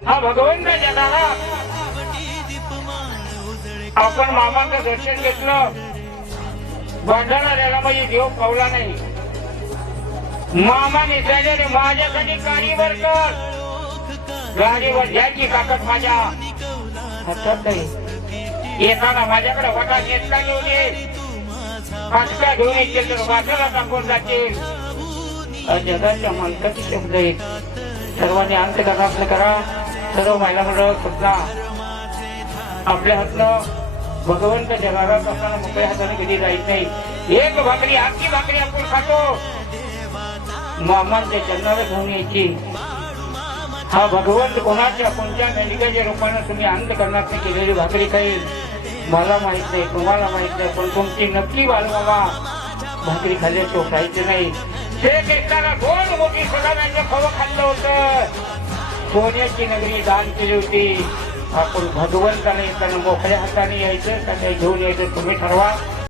हा भगवंत जगाला आपण मामाचं दर्शन घेतलं, भांडारा द्यायला म्हणजे देव पावला नाही. मामाने सांगितले माझ्यासाठी गाडीवर कर, गाडीवर द्यायची ताकद माझ्या हातात नाही. येताना माझ्याकडे वटा घेतला घेऊन ये, फाटका घेऊन येतील तर वाटाला टाकून जातील. जगाच्या मालकाचे शब्द आहेत. सर्वांनी अंत करा, आपलं करा. सर्व महिला मंडळ सुद्धा आपल्या हातनं भगवंत जगाला आपल्याला मोकळ्या हाताने कधी जायच नाही. एक भाकरी आखी भाकरी आपण खातो, मामांच्या चरणाला घेऊन यायची. हा भगवंत कोणाच्या कोणत्या नलिकाच्या रूपाने तुम्ही अंत करण्याची केलेली भाकरी खाईल मला माहित नाही, तुम्हाला माहित नाही, पण तुमची नक्की बालमामा भाकरी खाल्ल्याशिवाय खायचं नाही. एक एकाला दोन मोठी सदाव्याचं खवं खाल्लं होतं, सोन्याची नगरी दान केली होती. आपण भगवंताने येताना मोकळ्या हाताने यायचं का काही घेऊन यायचं तुम्ही ठरवा.